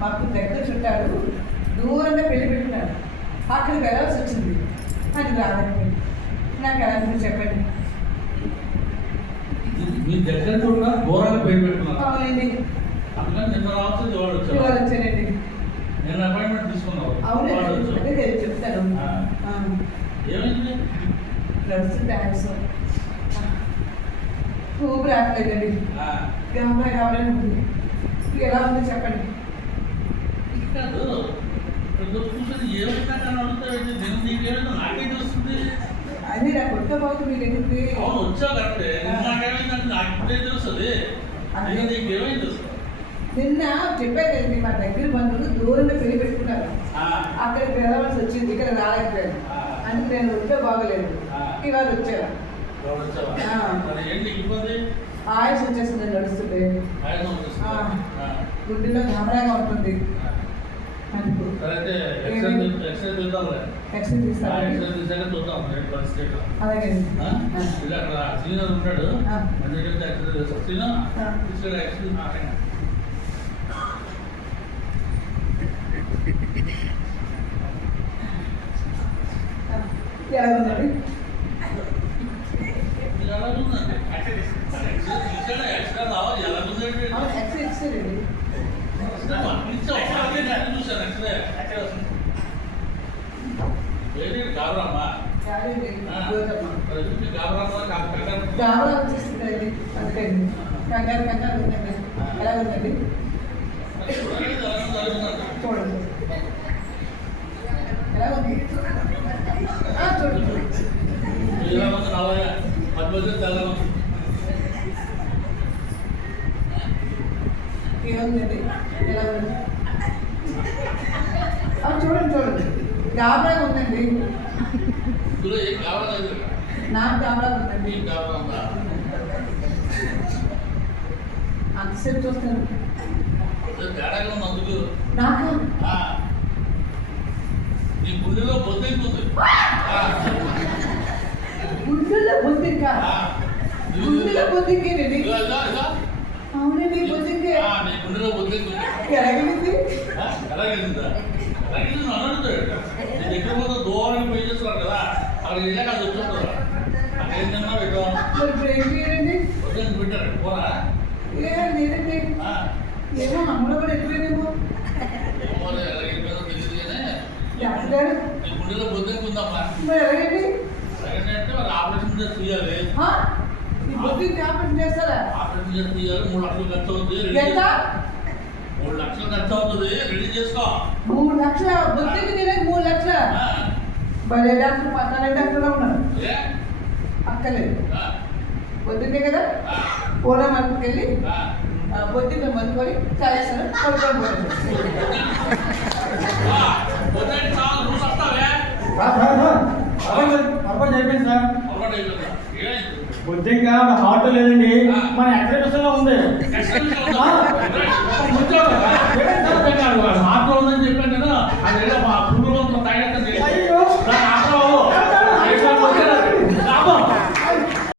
మాకు దగ్గర చుట్టాడు దూరంగా పెళ్లి పెట్టుకున్నాడు, అక్కడికి వెళ్ళాల్సి వచ్చింది. అది రాదండి. నాకు ఎలా ఉంది చెప్పండి. మీ దగ్గర కూడా దూరంగా పెళ్లి పెట్టుకున్నారు? అవునండి. అందుకని నిన్న రావచ్చు ఇవాళ వచ్చానండి. నేను అపాయింట్మెంట్ తీసుకున్నావు? అవునండి, అదే చెప్తాను. ఏమైంది? డ్రగ్స్ డ్యాన్స్ ఊపిరి రావట్లేదండి. గాబరా గాబరా ఉంటుంది. ఎలా ఉంది చెప్పండి. కాదు కూర్చొని ఏమైనా కానీ అడుగుతావేంటి? నేను నీకేమైనా నాకే తెలుస్తుంది. అది నాకు కొత్త బాబు మీకు ఎందుకు? అవును వచ్చావు కరెక్టే. నాకేమైందంటే నాకు ఇప్పుడే తెలుస్తుంది. నీకేమైంది తెలుసు? నిన్న చెప్పానండి, మా దగ్గర బంధువులు దూరంగా పెళ్లి పెట్టుకున్నారు, అక్కడికి వెళ్ళవలసి వచ్చింది, ఇక్కడ రాలేకపోయాను. అందుకు నేను ఉంటే బాగోలేదు, ఇవాళ వచ్చాను. ఆయుష్ వచ్చేసింది నడుస్తుంటే, గుడ్డిలో ఘమరాగా ఉంటుంది. ఎక్సైజ్ తీస్తాను. అలాగే ఉంటాడు. ఎలా ఉందండి? గాబరా వచ్చేస్తుందండి, అందుకండి కంగారు కంగారు ఉందండి. ఎలా ఉందండి చూడండి, ఎలా ఉంది చూడండి. ఏముందండి, ఎలా ఉంది చూడండి చూడండి. గాబరాగా ఉందండి, నాకు గాబరాగా ఉందండి. అంతసేపు చూస్తాను నాకు గుండెలో బొద్దింకుంది. గుండెలో బొద్దింకా? గుండెలో బొద్దింకేనండి? అవునండి, బొద్దింకే. గుండెలో బొద్దింకుంది. ఎలాగైంది? ఎలాగైందా? ఎలాగైంది అన్నాడు. నేను ఎక్కడ పోతా దూరంగా పోయి చేస్తున్నాను కదా, అక్కడ వెళ్ళాక అది వచ్చేస్తుందా? అక్కడ ఏం తిన్నా పెట్టాం. మరి బ్రేక్ చేయండి. బొద్దింకు పెట్టారు పోరా? లేదండి, ఏమో అమ్మలో కూడా ఎక్కువేమో. డాక్టర్ గారు గుండెలో బొద్దింకుందమ్మా. మరి ఎలాగండి? ఎలాగంటే మరి ఆపరేషన్ చేసి తీయాలి. ఈ బొద్దింకి ఆపరేషన్ చేస్తారా? ఆపరేషన్ చేసి తీయాలి. 3 లక్షలు ఖర్చు అవుతుంది. 3 లక్షలు ఖర్చు అవుతుంది, రెడీ చేసుకో. 3 లక్షల బొద్దింకి తినేది 3 లక్షల? భలే డాక్టర్, పక్కనే డాక్టర్లో ఉన్నారు. అక్కలేదు, పొద్దున్నే కదా పూల మార్కెట్కి వెళ్ళి పొద్దున్న మందుకొని చాలేస్తారు, పడుకోవాలి. బొద్దింకా ఆటో లేదండి, మన ఎక్స్ప్రెస్ లో ఉంది.